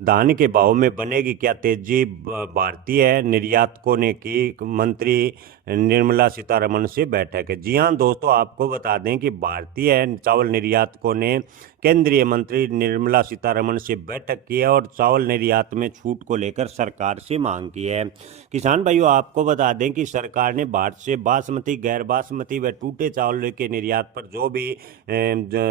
धान के भाव में बनेगी क्या तेजी? भारतीय निर्यातकों ने की मंत्री निर्मला सीतारमण से बैठक। जी हाँ दोस्तों, आपको बता दें कि भारतीय चावल निर्यातकों ने केंद्रीय मंत्री निर्मला सीतारमण से बैठक की है और चावल निर्यात में छूट को लेकर सरकार से मांग की है। किसान भाइयों, आपको बता दें कि सरकार ने भारत से बासमती, गैर बासमती व टूटे चावल के निर्यात पर जो भी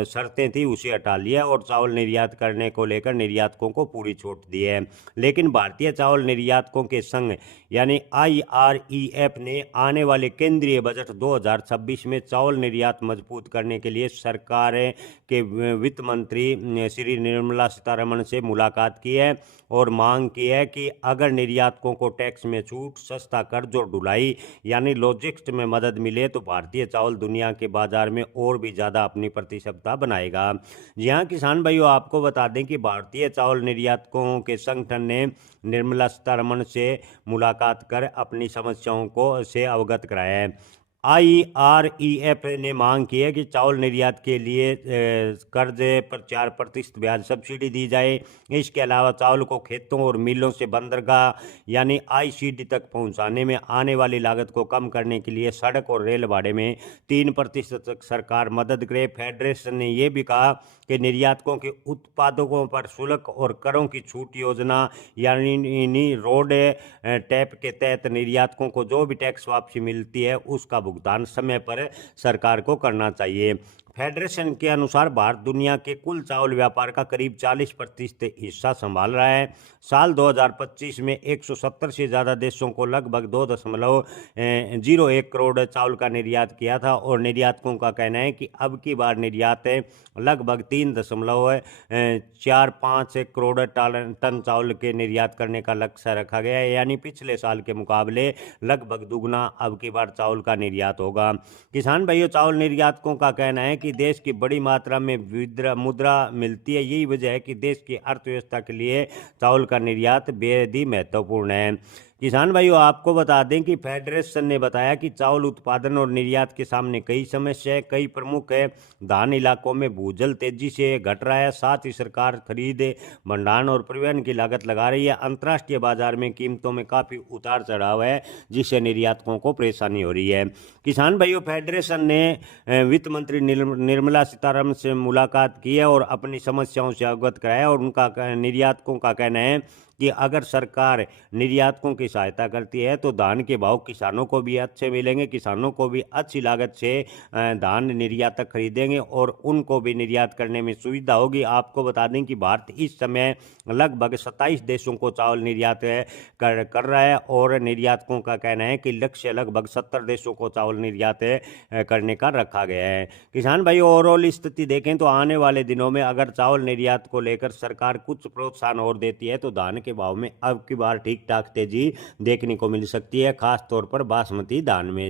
शर्तें थी उसे हटा लिया और चावल निर्यात करने को लेकर निर्यातकों को पूरी छूट दी है। लेकिन भारतीय चावल निर्यातकों के संघ यानी IREF ने आने वाले केंद्रीय बजट 2026 में चावल निर्यात मजबूत करने के लिए सरकार के वित्त मंत्री श्री निर्मला सीतारमण से मुलाकात की है और मांग की है कि अगर निर्यातकों को टैक्स में छूट, सस्ता कर्ज और ढुलाई यानी लॉजिस्टिक्स में मदद मिले तो भारतीय चावल दुनिया के बाजार में और भी ज़्यादा अपनी प्रतिष्ठा बनाएगा। जी हाँ किसान भाइयों, आपको बता दें कि भारतीय चावल निर्यातकों के संगठन ने निर्मला सीतारमण से मुलाकात कर अपनी समस्याओं को से अवगत कराया है। IREF ने मांग की है कि चावल निर्यात के लिए कर्ज पर 4% ब्याज सब्सिडी दी जाए। इसके अलावा चावल को खेतों और मिलों से बंदरगाह यानी ICD तक पहुंचाने में आने वाली लागत को कम करने के लिए सड़क और रेल भाड़े में 3% तक सरकार मदद करे। फेडरेशन ने यह भी कहा कि निर्यातकों के उत्पादकों पर शुल्क और करों की छूट योजना यानी रोड टैप के तहत निर्यातकों को जो भी टैक्स वापसी मिलती है उसका भुगतान समय पर सरकार को करना चाहिए। फेडरेशन के अनुसार भारत दुनिया के कुल चावल व्यापार का करीब 40% हिस्सा संभाल रहा है। साल 2025 में 170 से ज़्यादा देशों को लगभग 2.01 करोड़ चावल का निर्यात किया था और निर्यातकों का कहना है कि अब की बार निर्यात लगभग 3.45 करोड़ टन चावल के निर्यात करने का लक्ष्य रखा गया है, यानी पिछले साल के मुकाबले लगभग दुगना अब की बार चावल का निर्यात होगा। किसान भाइयों, चावल निर्यातकों का कहना है कि देश की बड़ी मात्रा में मुद्रा मिलती है, यही वजह है कि देश की अर्थव्यवस्था के लिए चावल का निर्यात बेहद ही महत्वपूर्ण है। किसान भाइयों, आपको बता दें कि फेडरेशन ने बताया कि चावल उत्पादन और निर्यात के सामने कई समस्याएं कई प्रमुख है। धान इलाकों में भूजल तेजी से घट रहा है, साथ ही सरकार खरीद, भंडारण और परिवहन की लागत लगा रही है। अंतर्राष्ट्रीय बाजार में कीमतों में काफ़ी उतार चढ़ाव है जिससे निर्यातकों को परेशानी हो रही है। किसान भाइयों, फेडरेशन ने वित्त मंत्री निर्मला सीतारमण से मुलाकात की है और अपनी समस्याओं से अवगत कराया और उनका निर्यातकों का कहना है कि अगर सरकार निर्यातकों की सहायता करती है तो धान के भाव किसानों को भी अच्छे मिलेंगे, किसानों को भी अच्छी लागत से धान निर्यातक खरीदेंगे और उनको भी निर्यात करने में सुविधा होगी। आपको बता दें कि भारत इस समय लगभग 27 देशों को चावल निर्यात कर रहा है और निर्यातकों का कहना है कि लक्ष्य लगभग 70 देशों को चावल निर्यात करने का रखा गया है। किसान भाई, ओवरऑल स्थिति देखें तो आने वाले दिनों में अगर चावल निर्यात को लेकर सरकार कुछ प्रोत्साहन और देती है तो धान के भाव में अब की बार ठीक ठाक तेजी देखने को मिल सकती है, खास तौर पर बासमती धान में।